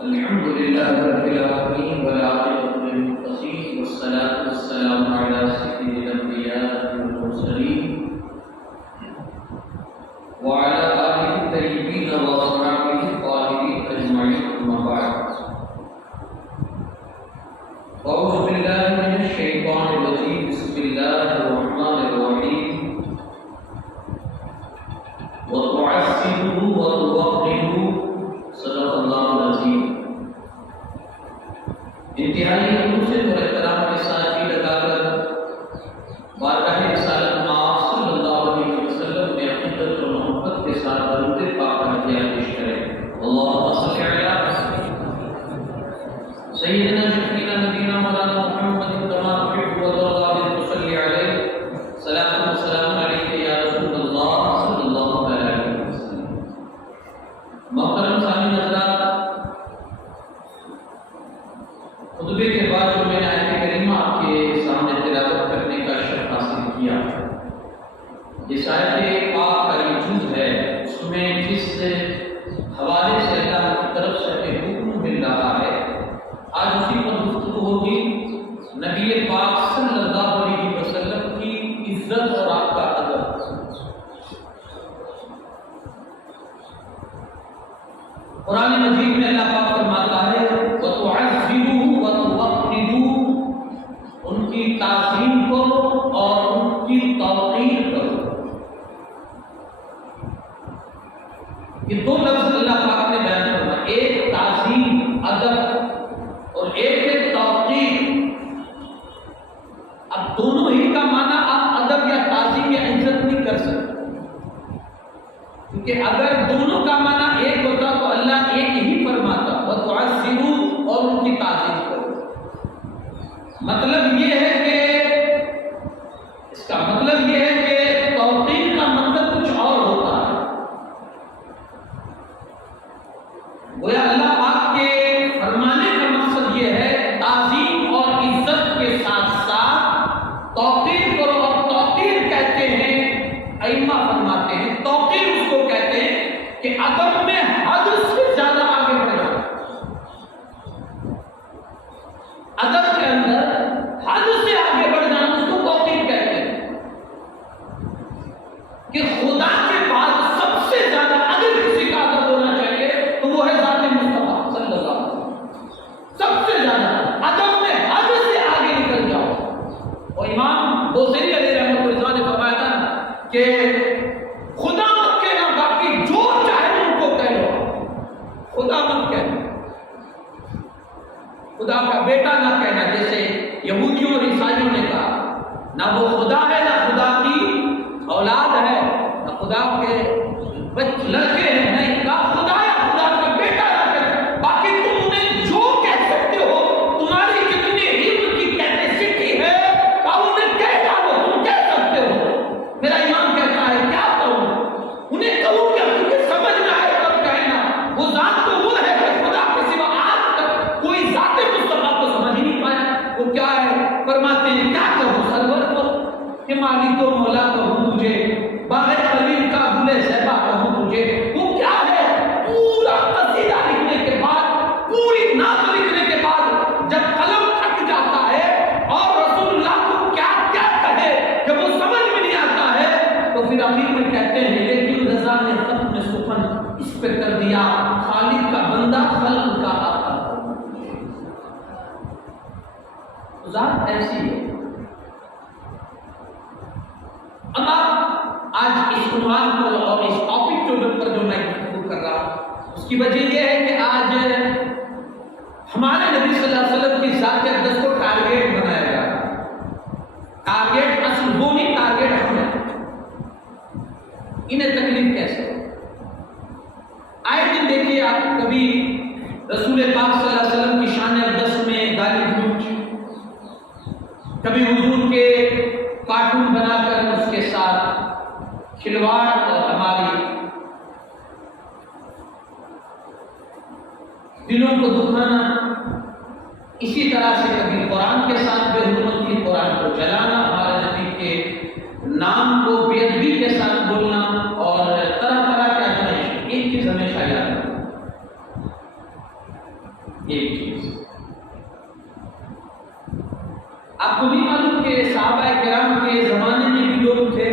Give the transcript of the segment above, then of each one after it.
الحمد لله رب العالمين والعاقبة للمتقين والصلاة والسلام على سيد الأنبياء والمرسلين وعلى آله الطيبين وأصحابه الطاهرين أجمعين أما بعد أعوذ بالله من الشيطان الرجيم بسم الله الرحمن الرحيم وتعزروه وتوقروه صدق اللہ العظیم. انتہائی خلوص اور احترام کے ساتھ جی لگا کر بارگاہ رسالت مآب صلی اللہ علیہ وسلم میں عقیدت اور محبت کے ساتھ درود پاک ہدیہ پیش کریں. اللہم صل علی سیدنا شفیعنا نبینا مولانا محمد کما تحب وترضى بصلی علیہ صلاۃ و سلام علیک یا رسول اللہ صلی اللہ علیہ وسلم. محترم سامعین حضرات، خطبے کے بعد جو میں نے آیت کریمہ آپ کے سامنے تلاوت کرنے کا شرف حاصل کیا، اس آیت پاک کا یہ جز ہے، اس میں جس حوالے سے اللہ کی طرف سے حکم مل رہا ہے، آج اسی پر گفتگو ہوگی. نبی پاک صلی اللہ علیہ وسلم کی عزت اور آپ کا ادب. قرآن مجید میں اللہ پاک فرماتا ہے وَتُعَزِّرُوهُ وَتُوَقِّرُوهُ، ان کی تعظیم کرو اور ان کی توقیر کرو. یہ دو لفظ اللہ پاک نے بیان فرمایا، ایک تعظیم ادب اور ایک ہے توقیر. اب دونوں ہی کا معنی آپ ادب یا تعظیم یا عزت نہیں کر سکتے، کیونکہ اگر دونوں کا معنی ایک ہوتا تو اللہ ایک ہی فرماتا وَتُعَزِّرُوهُ اور ان کی تعظیم کرو. مطلب یہ ہے کہ اس کا مطلب یہ ہے کہ توقیر کا مطلب کچھ اور ہوتا ہے. گویا اللہ پاک کے فرمانے کا مقصد یہ ہے تعظیم اور عزت کے ساتھ ساتھ توقیر کرو. اور توقیر کہتے ہیں، ائمہ فرماتے ہیں توقیر اس کو کہتے ہیں کہ ادب میں حد سے زیادہ آگے بڑھ جانا. ادب کے اندر حد سے آگے بڑھ جانا اس کو توقیر کہتے ہیں. کہ خدا کے بعد سب سے زیادہ اگر کسی کا ادب ہونا چاہیے تو وہ ہے ذات مصطفیٰ صلی اللہ علیہ وسلم. سب سے زیادہ ادب میں حد سے آگے نکل جاؤ. اور امام بوصیری علیہ رحمۃ اللہ نے فرمایا تھا کہ خدا مت کہنا، باقی جو چاہے ان کو کہہ لو، خدا مت کہنا، خدا کا بیٹا نہ کہنا. جیسے یہودیوں اور عیسائیوں نے کہا نہ وہ خدا ہے نہ خدا کی اولاد ہے نہ خدا کے لڑکے ہیں، نہیں کہا خدا یا خدا کا بیٹا نہ کہنا. باقی تم انہیں جو کہہ سکتے ہو، تمہاری کتنی علم کی کیپیسٹی ہے کہا انہیں کہہ ڈالو، تم کہہ سکتے ہو. میرا ایمان کہتا ہے کیا کہوں انہیں، کہوں کیا تمہیں سمجھ میں آئے تب کہنا. وہ ذات تو وہ ہے کہ خدا کے سوا آج تک کوئی ذات مصطفیٰ کو سمجھ ہی نہیں پایا. وہ کیا ہے؟ فرماتے ہیں کیا کہوں سرور کو کہ مالک و مولا کہوں تجھے، بغیر خلیل کا بلے زیبا کہوں تجھے. وہ کیا ہے؟ پورا قصیدہ لکھنے کے بعد، پوری نعت لکھنے کے بعد جب قلم تھک جاتا ہے اور رسول اللہ کو کیا کیا کہے کہ وہ سمجھ میں نہیں آتا ہے، تو پھر آخر میں کہتے ہیں لیکن رضا نے ختم سخن اس پہ کر دیا، خالق کا بندہ خلق کا آقا. ذات ایسی ہے. اب آپ آج اس عنوان پر اور اس ٹاپک کے اوپر جو میں گفتگو کر رہا ہوں اس کی وجہ یہ ہے کہ آج ہمارے نبی صلی اللہ علیہ وسلم کی ذات اقدس کو ٹارگیٹ بنایا گیا. ٹارگیٹ اصل وہ نہیں، ٹارگیٹ ہم ہیں. انہیں تکلیف کیسے آئے دن دیکھیے آپ، کبھی رسول پاک صلی اللہ علیہ وسلم کی شان اقدس میں گالی گلوچ، کبھی حضور کے کارٹون بنا کر اس کے ساتھ کھلواڑ اور ہماری دلوں کو دکھانا. اسی طرح سے کبھی قرآن کے ساتھ بے حرمتی، قرآن کو جلانا، ہمارے نبی کے نام کو بے ادبی کے ساتھ بولنا اور طرح طرح کے آزمائش. ایک چیز ہمیشہ یاد رکھنا، ایک چیز آپ کو بھی معلوم کہ صحابہ کرام کے زمانے میں بھی لوگ تھے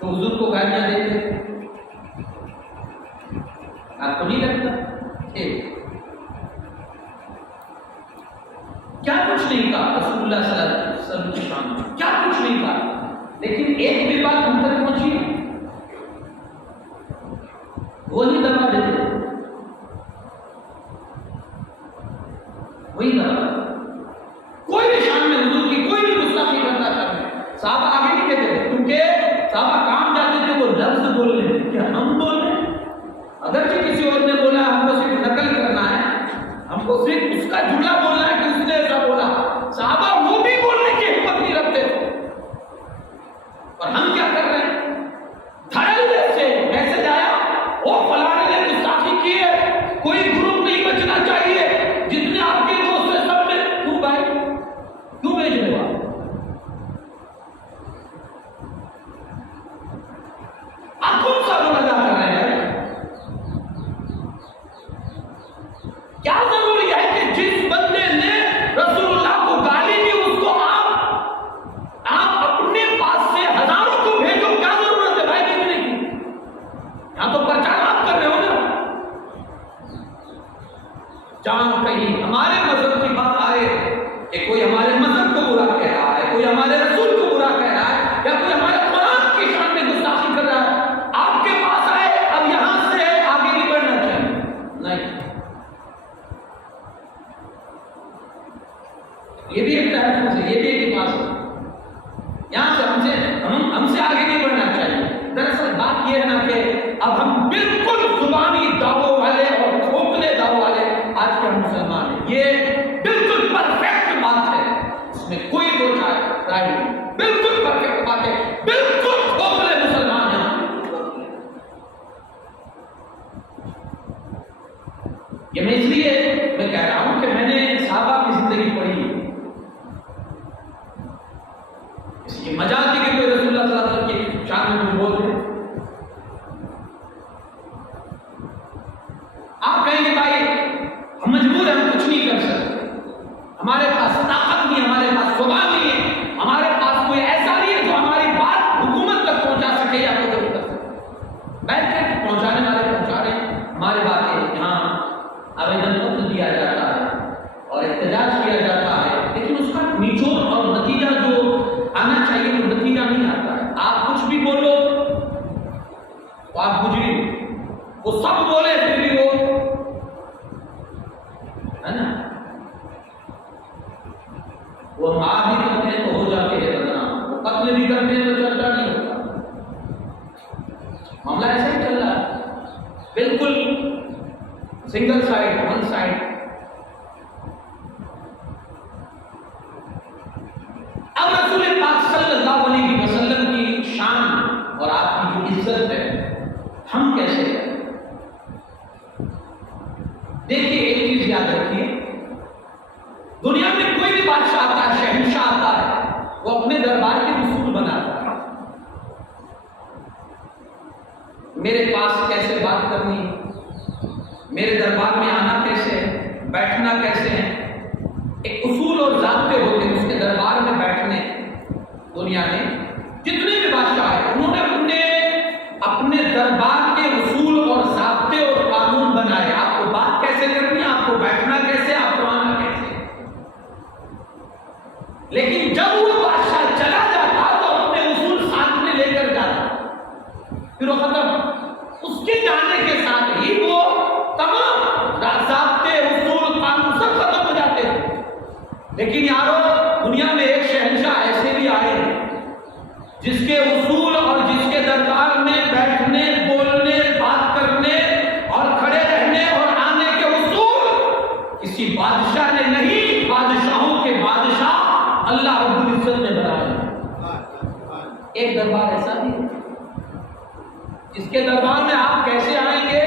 تو حضور کو گالیاں دیتے تھے، آپ کو نہیں لگتا؟ کیا کچھ نہیں کہا رسول اللہ صلی اللہ علیہ وسلم کی شان میں، کیا کچھ نہیں کہا، لیکن ایک بھی بات ہم تک پہنچی وہی دبا دیتے، وہی دبا، کوئی بھی شان میں حضور کی کوئی بھی گستاخی کرتا تھا، صحابہ آگے نہیں کہتے تھے، کیونکہ صحابہ کام جاتے تھے وہ لفظ بول رہے تھے کہ ہم بول رہے ہیں، اگرچہ کسی اور نے بولا ہم کو صرف نقل کرنا ہے، ہم کو صرف اس کا جملہ بولنا ہے کہ اس نے ایسا بولا، صحابہ وہ بھی بولنے کی ہمت نہیں رکھتے تھے، اور ہم کیا کر رہے ہیں؟ دھڑلے سے میسج آیا وہ فلانے نے گستاخی کی ہے، کوئی گروپ نہیں بچنا چاہیے، جتنے آپ کے دوست ہیں سب میں، کیوں بھائی کیوں بھیج رہے ہو آپ کون سا رول ادا کر رہے ہیں؟ کیا ضروری ہے کہ جس بندے نے رسول اللہ کو گالی دی اس کو آپ اپنے پاس سے ہزاروں کو بھیجو؟ کیا ضرورت ہے بھائی بھیجنے کی؟ یہاں تو پرچار آپ کر رہے ہو نا، جہاں کہیں ہمارے مذہب کی بات آئے کہ کوئی ہمارے مذہب کو برا کہہ رہا ہے، کوئی ہمارے رسول کو برا کہہ رہا ہے، یا کوئی ہمارے قرآن کی شان میں گستاخی کر رہا ہے، آپ کے پاس آئے اب یہاں سے آگے نہیں بڑھنا چاہیے، نہیں، یہ بھی ایک تحفظ ہے، یہ بھی ایک حفاظت ہے، یہاں سے ہم سے آگے نہیں بڑھنا چاہیے۔ دراصل بات یہ ہے نا کہ اب ہم بالکل زبانی دعووں والے اور کھوکھلے دعووں والے آج کے ہم مسلمان ہیں، یہ بالکل پرفیکٹ بات ہے، اس میں کوئی دو رائے نہیں، بالکل پرفیکٹ بات ہے، بالکل کھوکھلے مسلمان ہیں۔ یہ میں اس لیے میں کہہ رہا ہوں کہ میں نے صحابہ کی زندگی پڑھی ہے، اس کی مجال تھی کہ کوئی رسول اللہ صلی اللہ علیہ وسلم کی شان میں کوئی بول دے، آپ کہیں گے بھائی ہم مجبور ہیں، ہم کچھ نہیں کر سکتے، ہمارے پاس طاقت نہیں، ہمارے پاس زبان نہیں ہے، ہمارے پاس کوئی ایسا نہیں ہے جو ہماری بات حکومت تک پہنچا سکے یا کوئی کر سکے، بیٹھ کے پہنچانے والے پہنچا رہے ہیں، ہماری باتیں یہاں آویدن پتر دیا جاتا ہے اور احتجاج کیا جاتا ہے، لیکن اس کا نچوڑ اور نتیجہ جو آنا چاہیے وہ نتیجہ نہیں آتا ہے۔ آپ کچھ بھی بولو تو آپ مجھے وہ سب بولے پھر بھی وہ ہے نا، وہ مار بھی کرتے ہیں تو ہو جاتے ہیں بدنام، وہ قتل بھی کرتے ہیں تو چرچا نہیں ہوتا، معاملہ ایسا ہی چل رہا ہے، بالکل سنگل سائڈ، ون سائڈ۔ اب رسول پاک صلی اللہ علیہ وسلم کی شان اور آپ کی جو عزت ہے ہم کیسے کریں؟ دیکھیے ایک چیز یاد رکھیے، دنیا میں کوئی بھی بادشاہ آتا ہے، شہنشاہ آتا ہے، وہ اپنے دربار کے اصول بناتا ہے، میرے پاس کیسے بات کرنی ہے، میرے دربار میں آنا کیسے ہے، بیٹھنا کیسے ہے، ایک اصول اور ضابطے ہوتے ہیں اس کے دربار میں بیٹھنے۔ دنیا میں جتنے بھی بادشاہ ہیں انہوں نے اپنے دربار کے اصول اور ضابطے اور قانون بنائے، آپ کو بات کیسے کرنی ہے، آپ کو بیٹھنا کیسے، آپ کو آنا کیسے، لیکن جب وہ بادشاہ چلا جاتا تو اپنے اصول ساتھ میں لے کر جاتا، پھر وہ ختم، اس کے جانے کے ساتھ ہی وہ تمام ضابطے اصول قانون سب ختم ہو جاتے ہیں۔ لیکن یارو دنیا میں ایک شہنشاہ ایسے بھی آئے ہیں جس کے اصول اور جس کے دربار میں بیٹھنے، بولنے، بات کرنے اور کھڑے رہنے اور آنے کے اصول کسی بادشاہ نے نہیں، بادشاہوں کے بادشاہ اللہ رب العزت نے بنائے۔ ایک دربار ایسا بھی ہے جس کے دربار میں آپ کیسے آئیں گے،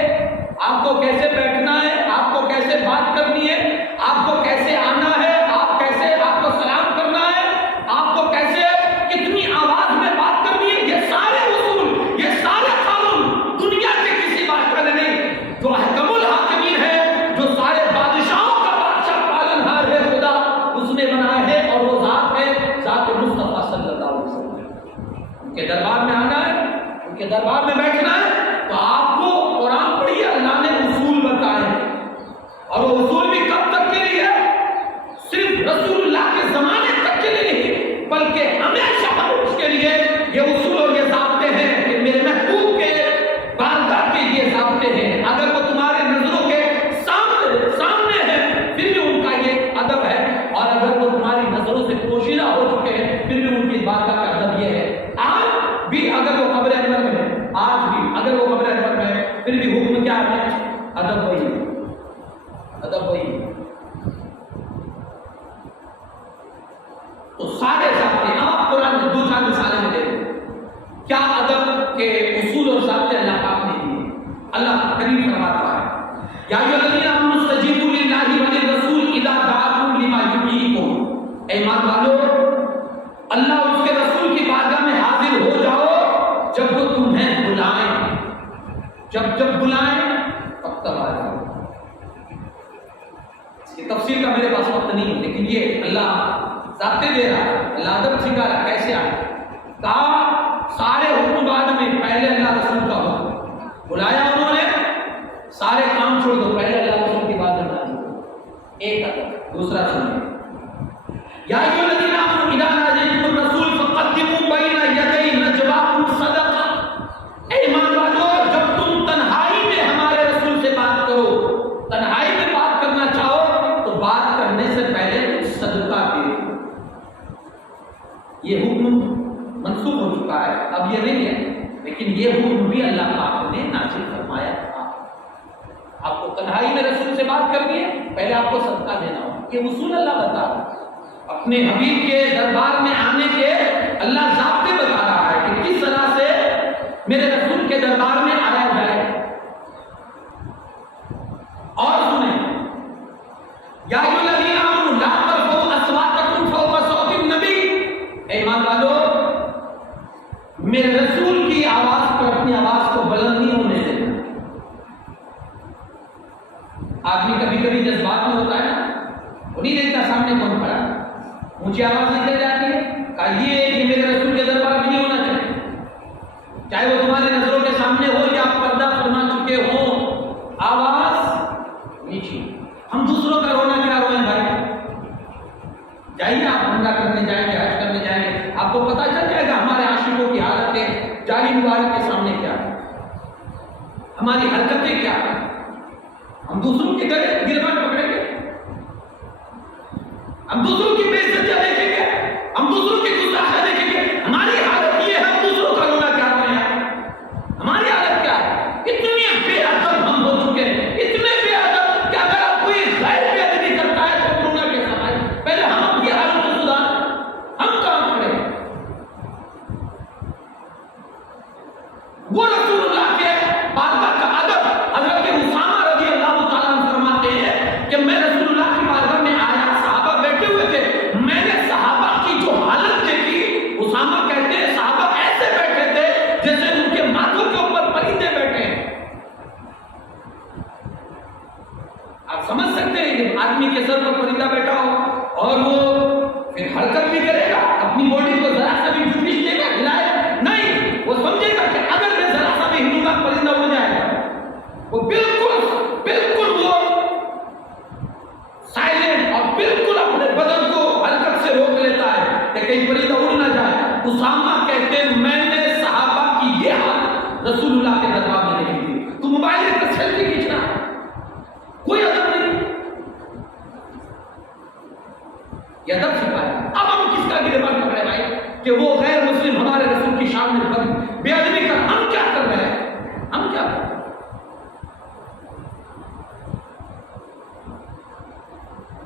آپ کو کیسے بیٹھنا ہے، آپ کو کیسے بات کرنی ہے، آپ کو کیسے آنا ہے، آپ کو سلام کرنا ہے، آپ کو کیسے کتنی آواز میں بات کرنی ہے، یہ سارے اصول، یہ سارے قانون دنیا کے کسی بادشاہ نے نہیں، جو احکم الحاکمین ہے، جو سارے بادشاہ رسول اللہ کے زمانے تک کے لیے نہیں بلکہ ہمیشہ اس کے لیے یہ اصول اور یہ ضابطے ہیں کہ میرے محبوب کے بارگاہ کے یہ ضابطے ہیں. اگر وہ تمہارے نظروں کے سامنے ہیں پھر بھی ان کا یہ ادب ہے, اور اگر وہ تمہاری نظروں سے پوشیدہ ہو چکے ہیں پھر بھی ان کی بارگاہ کا ادب یہ ہے. آج بھی اگر وہ قبر انور میں ہے, آج بھی اگر وہ قبر انور میں ہے, پھر بھی حکم کیا ہے؟ ادب وہی ہے, ادب وہی ہے. تو سارے ضابطے آپ قرآن میں 2-4 مثالیں میں دیں کیا ادب کے اصول اور ضابطے اللہ پاک نے دیے. اللہ کریم فرماتا ہے یا ایھا الذین آمنوا استجیبوا للہ وللرسول اذا دعاکم لما یحییکم. اے ایمان والو, اللہ اور اس کے رسول کی بارگاہ میں حاضر ہو جاؤ جب وہ تمہیں بلائیں, جب بلائیں تب آ جاؤ. اس کی تفصیل کا میرے پاس وقت نہیں ہے, لیکن یہ اللہ ضابطے دے رہا ہے, اللہ ادب سکھا رہا ہے. کیسے آئے؟ کہا سارے حکم بعد میں, پہلے اللہ رسول کا حکم بلایا انہوں نے, سارے کام چھوڑ دو, پہلے اللہ رسول کی بات کرنا ایک ادب. دوسرا سنیں یا ایھا الذین آمنوا اذا ناجیتم الرسول فقدموا بین یدی نجواکم صدقہ. اے ایمان والو, جب تم تنہائی میں ہمارے رسول سے بات کرو, تنہائی میں بات کرنا چاہو تو بات کرنے سے پہلے صدقہ دے. یہ حکم منسوخ ہو چکا ہے, اب یہ نہیں ہے, لیکن یہ حکم بھی اللہ پاک نے نازل فرمایا تھا. آپ کو تنہائی میں رسول سے بات کرنی ہے, پہلے آپ کو صدقہ دینا ہوگا. یہ اصول اللہ بتا رہا ہے, اپنے حبیب کے دربار میں آنے کے اللہ ضابطے بتا رہا ہے کہ کس طرح سے میرے رسول کے دربار میں آیا جائے. اور سنیں یا ایھا الذین آمنوا لا ترفعوا اصواتکم فوق صوت النبی. اے ایمان والو, میرے رسول کی آواز پر اپنی آواز کو بلند نہیں ہونے دینا. آدمی کبھی کبھی جذبات میں ہوتا ہے نا, وہ نہیں دیکھتا سامنے کون کھڑا ہے, اونچی آواز نکل جاتی ہے. کہا یہ میرے رسول کے دربار میں نہیں ہونا چاہیے, چاہے وہ تمہاری نظروں کے سامنے ہو یا پردہ فرما چکے ہوں, آواز نیچی. ہم دوسروں کا رونا کیا روئیں بھائی, جائیے آپ عمرہ کرنے جائیں گے, حج کرنے جائیں گے, آپ کو پتہ چل جائے گا ہمارے عاشقوں کی حالتیں جاری مبارک کے سامنے کیا ہے, ہماری حرکتیں کیا ہیں. ہم دوسروں کے گربان پکڑیں گے, ہم دوسروں کی بے عزتیاں دیکھیں گے, ہم دوسروں کی گستاخیاں دیکھیں گے. ہماری حالت یہ ہے, ہم دوسروں کا رونا کیا رہے ہیں, ہماری حالت کیا ہے. اتنے بے ادب ہم ہو چکے ہیں, اتنے بے ادب کہ اگر آپ کوئی غیر بے ادبی کرتا ہے تو رونا کیسا ہے. پہلے ہم اپنی حالت کو سدھار, ہم کام کریں. وہ رسول اللہ کے بارگاہ کا ادب. حضرت اسامہ رضی اللہ تعالیٰ عنہ فرماتے ہیں کہ میں رسول اللہ کی بارگاہ میں آیا, صحابہ بیٹھے ہوئے تھے, میں نے صحابہ کی جو حالت دیکھی, اسامہ کہتے ہیں صحابہ ایسے بیٹھے تھے جیسے ان کے ماتھوں کے اوپر پرندے بیٹھے ہیں. آپ سمجھ سکتے ہیں کہ آدمی کے سر پر پرندہ بیٹھا ہو اور وہ پھر حرکت بھی کرے گا, اپنی باڈی کو ذرا سا بھی جھٹش دے گا, ہلائے نہیں, وہ سمجھے گا کہ اگر میں ذرا سا بھی ہلوں گا پرندہ اڑ جائے گا. وہ بالکل وہ سائلنٹ اور بالکل اپنے بدن کو حرکت سے روک لیتا ہے کہ کہیں پرندہ اڑ نہ جائے. اسامہ کہتے ہیں میں نے صحابہ کی یہ حالت رسول اللہ کے دربار میں نہیں دی. تو موبائل پر سیلفی کھینچنا, کوئی ادب نہیں. یہ ادب سکھایا. اب ہم کس کا گربان پکڑے بھائی کہ وہ غیر مسلم ہمارے رسول کی شان میں بے ادبی کر. ہم کیا کر رہے ہیں, ہم کیا کر رہے ہیں.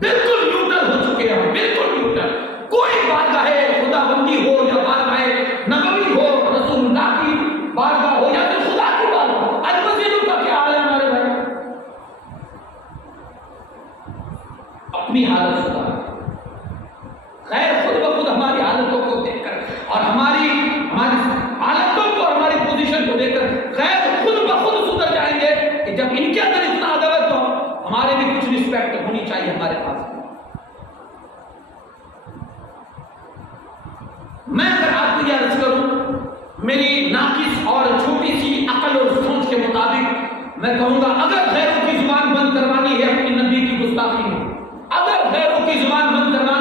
بالکل نیوٹرل ہو چکے ہیں ہم, بالکل نیوٹرل. کوئی بارگاہ خدا بندی ہو یا بارگاہ نبوی ہو, رسول اللہ کی بارگاہ ہو یا پھر خدا کی بارگاہ ہو, المسجدوں کا کیا حال ہے ہمارے بھائی. اپنی حالت سدھار. خیر خود بخود ہماری حالتوں کو دیکھ کر اور ہماری حالتوں کو اور ہماری پوزیشن کو دیکھ کر خیر خود بخود سدھر جائیں گے کہ جب ان کے اندر اتنا ادب ہے تو ہمارے بھی کچھ رسپیکٹ ہونی چاہیے ہمارے پاس. میں اگر آپ کو یہ عرض کروں, میری ناقص اور چھوٹی سی عقل اور سوچ کے مطابق میں کہوں گا اگر غیروں کی زبان بند کروانی ہے اپنی نبی کی گستاخی میں, اگر غیروں کی زبان بند کروانا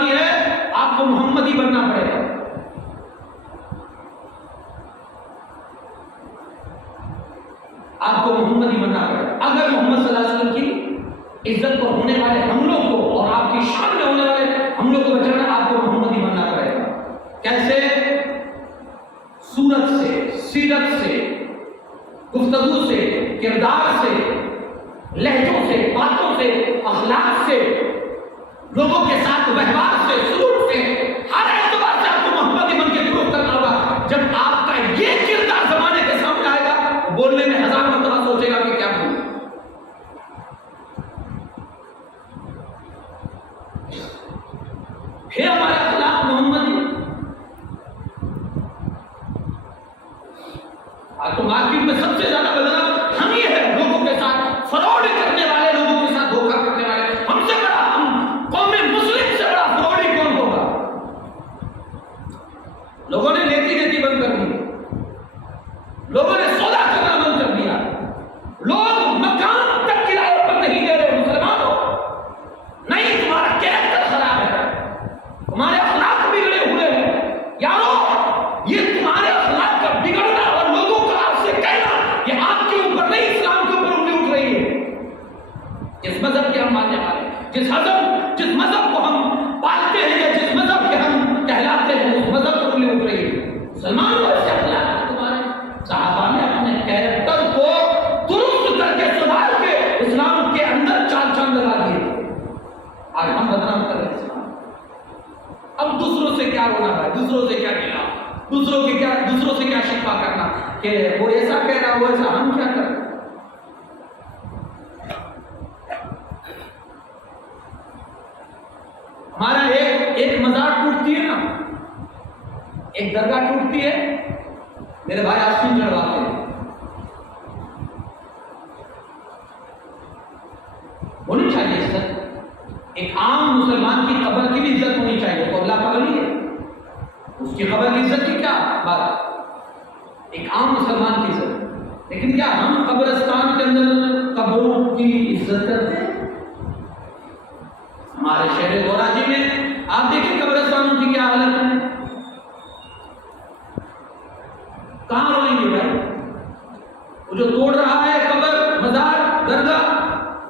عزت پر ہونے والے حملوں کو اور آپ کی شان میں ہونے والے حملوں کو بچانا آپ کو محمدی بننا پڑے گا. کیسے؟ صورت سے، سیرت سے، گفتگو سے، کردار سے، لہجوں سے، باتوں سے، اخلاق سے، لوگوں کے ساتھ ویوہار سے، سلوک سے، ہر اعتبار سے آپ کو محمدی بن کے پروف کرنا ہوگا. جب آپ کا یہ کردار زمانے کے سامنے آئے گا، بولنے میں ہزار مرتبہ سوچے گا کہ کیا بولوں. ہے ہمارا اخلاق محمدی. تو مارکیٹ میں سب سے زیادہ بدنام ہم ہی ہے، لوگوں کے ساتھ فراڈ کرنے والے، لوگوں کے ساتھ دھوکہ کرنے والے. ہم سے بڑا، ہم قوم مسلم سے بڑا فراڈی کون ہوگا؟ لوگوں نے لیتی دیتی بند کر دی، لوگوں نے سودا کرنا بند کر دیا، لوگ مکان تک کرایے پر نہیں دے رہے. مسلمانوں، نہیں، تمہارا کیریکٹر خراب ہے، تمہارے اخلاق بگڑے ہوئے ہیں. یارو، یہ تمہارے اخلاق کا بگڑنا اور لوگوں کا آپ سے کہنا، یہ آپ کے اوپر نہیں، اسلام کے اوپر انگلی اٹھ رہی ہے. جس مذہب کے ہم ماننے والے، جس مذہب کو ہم پالتے ہیں یا جس مذہب کے ہم کہلاتے ہیں، اس مذہب پر انگلی اٹھ رہی ہے. مسلمان ایسے اخلاق ہے تمہارے. صحابہ نے اپنے کیریکٹر کو درست کر کے سدھار کے اسلام کے اندر چار چاند لگا دیے. آج ہم بدنام کر رہے ہیں اسلام. اب دوسروں سے کیا رونا ہے، دوسروں سے کیا کہنا، دوسروں سے کیا شکوہ کرنا کہ وہ ایسا کہہ رہا، وہ ایسا، ہم کیا کر رہے ہیں. ہمارا ایک مزار ٹوٹتی ہے نا، ایک درگاہ ٹوٹتی ہے، میرے بھائی آستین چڑھواتے ہیں. ہونی چاہیے عزت. ایک عام مسلمان کی قبر کی بھی عزت ہونی چاہیے. تو اللہ قبر نہیں ہے، اس کی قبر کی عزت کی کیا بات؟ ایک عام مسلمان کی عزت. لیکن کیا ہم قبرستان کے اندر قبروں کی عزت کرتے ہیں؟ ہمارے شہر گوراجی میں آپ دیکھیں قبرستانوں کی کیا حالت ہے. کہاں روئیں گے بھائی؟ وہ جو توڑ رہا ہے قبر، مزار، درگاہ،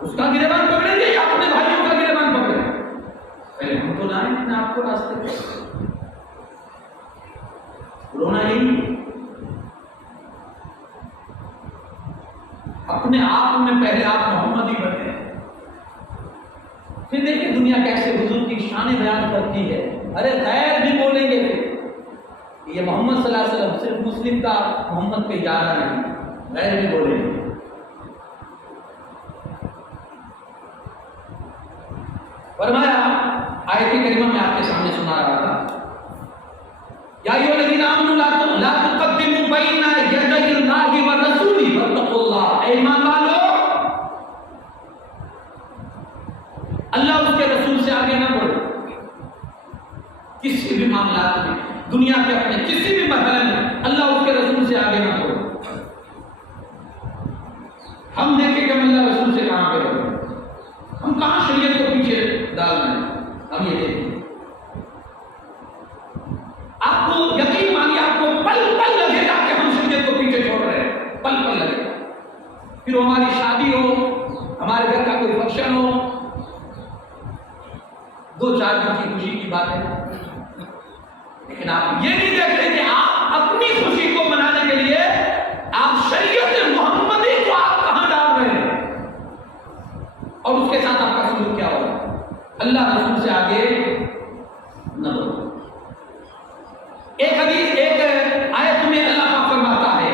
اس کا گریبان پکڑیں گے یا اپنے بھائیوں کا گریبان پکڑیں گے؟ پہلے ہم تو لائیں اپنے آپ کو راستے پہ. رونا نہیں، اپنے آپ میں پہلے آپ محمدی بنے. پھر دیکھیں دنیا کیسے حضور کی شان بیان کرتی ہے. ارے غیر بھی بولیں گے، یہ محمد صلی اللہ علیہ وسلم صرف مسلم کا محمد پہ اجارہ نہیں، غیر بھی بولیں گے. فرمایا، آیت کریمہ میں آپ کے سامنے سنا رہا تھا، یا ایھا الذین آمنوا لا تقدموا بین یدی اللہ ورسولہ واتقوا اللہ. اے ایمان والو، اللہ اس کے رسول سے آگے نہ بڑھو. کسی بھی معاملات میں، دنیا کے اپنے کسی بھی مرحلے میں اللہ اس کے رسول سے آگے نہ بڑھو. ہم دیکھیں کہ ہم اللہ رسول سے کہاں پہ رہے، ہم کہاں شریعت کو پیچھے ڈال رہے ہیں. ہم یہ دیکھیں، آپ کو یقین مانیے، آپ کو پل پل لگے گا کہ ہم شریعت کو پیچھے چھوڑ رہے ہیں. پل پل لگے گا. پھر ہماری شادی ہو، ہمارے گھر کا کوئی فنکشن ہو، دو چار دن کی خوشی کی بات ہے، لیکن آپ یہ نہیں دیکھ رہے کہ آپ اپنی خوشی کو منانے کے لیے آپ شریعت محمدی کو آپ کہاں ڈال رہے ہیں اور اس کے ساتھ آپ کا سلوک کیا ہوگا. اللہ رسول سے آگے نہ بڑھو. ایک حدیث، ایک آیت میں اللہ پاک فرماتا ہے،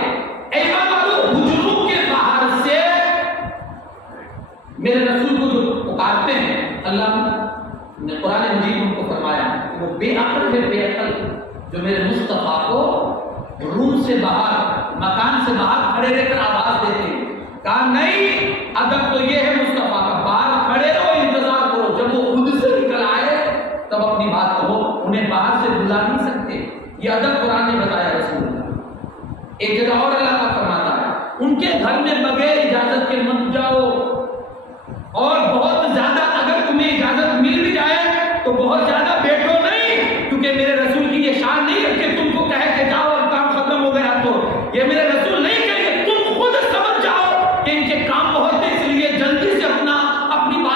اے ایمان والو، حجروں کے باہر سے میرے رسول کو جو پکارتے ہیں، اللہ نے قرآن مجید ان کو فرمایا کہ وہ بے عقل ہے، بے عقل جو میرے مصطفیٰ کو روم سے باہر، مکان سے باہر کھڑے رہ کر آواز دیتے ہیں. کہا نہیں، ادب تو یہ ہے مصطفیٰ کا، باہر کھڑے رہو، انتظار کرو، جب وہ خود سے نکل آئے تب اپنی بات کہو. انہیں باہر سے بلا نہیں سکتے. یہ ادب قرآن نے بتایا رسول اللہ. ایک جگہ اور اللہ کا فرماتا ہے، ان کے گھر میں بغیر اجازت کے مت جاؤ، اور بہت زیادہ اگر تمہیں اجازت مل بھی جائے تو بہت زیادہ بیٹھو نہیں، کیونکہ میرے رسول کی یہ شان نہیں ہے کہ تم کو کہے کہ جاؤ اور کام ختم ہو گیا. تو یہ میرے رسول نہیں کہیں گے، تم خود سمجھ جاؤ کہ ان کے کام بہت ہے، اس لیے جلدی سے اپنی بات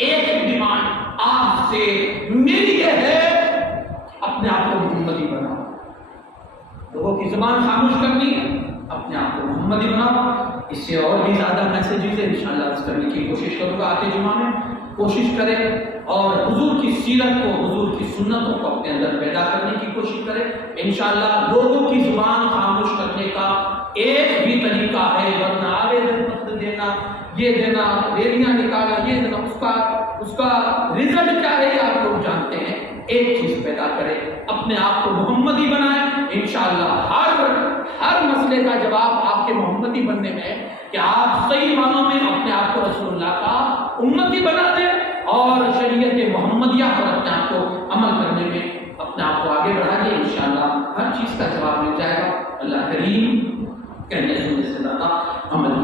ایک ڈیمانڈ آپ سے میری یہ ہے، اپنے آپ کو محمدی بناؤ۔ لوگوں کی زبان خاموش کرنی ہے، اپنے آپ کو محمدی بناؤ۔ اس سے اور بھی زیادہ میسیجز ہیں انشاءاللہ عرض کرنے کی کوشش کروں گا آتے جمعہ میں۔ کوشش کریں اور حضور کی سیرت کو، حضور کی سنتوں کو اپنے اندر پیدا کرنے کی کوشش کریں۔ انشاءاللہ لوگوں کی زبان خاموش کرنے کا ایک بھی طریقہ ہے، ورنہ آویدن پتر دینا، یہ دینا، ریلیاں نکالا، یہ دینا، اس کا رزلٹ کیا ہے یہ آپ لوگ جانتے ہیں۔ ایک چیز پیدا کریں، اپنے آپ کو محمدی بنائیں۔ انشاءاللہ ہر مسئلے کا جواب آپ کے محمدی بننے میں ہے کہ آپ صحیح معنوں میں اپنے آپ کو رسول اللہ کا امتی بنا دیں اور شریعت محمدیہ پر اپنے آپ کو عمل کرنے میں اپنے آپ کو آگے بڑھا دیں۔ انشاءاللہ ہر چیز کا جواب مل جائے گا۔ اللہ کریم کہنے سننے سے زیادہ عمل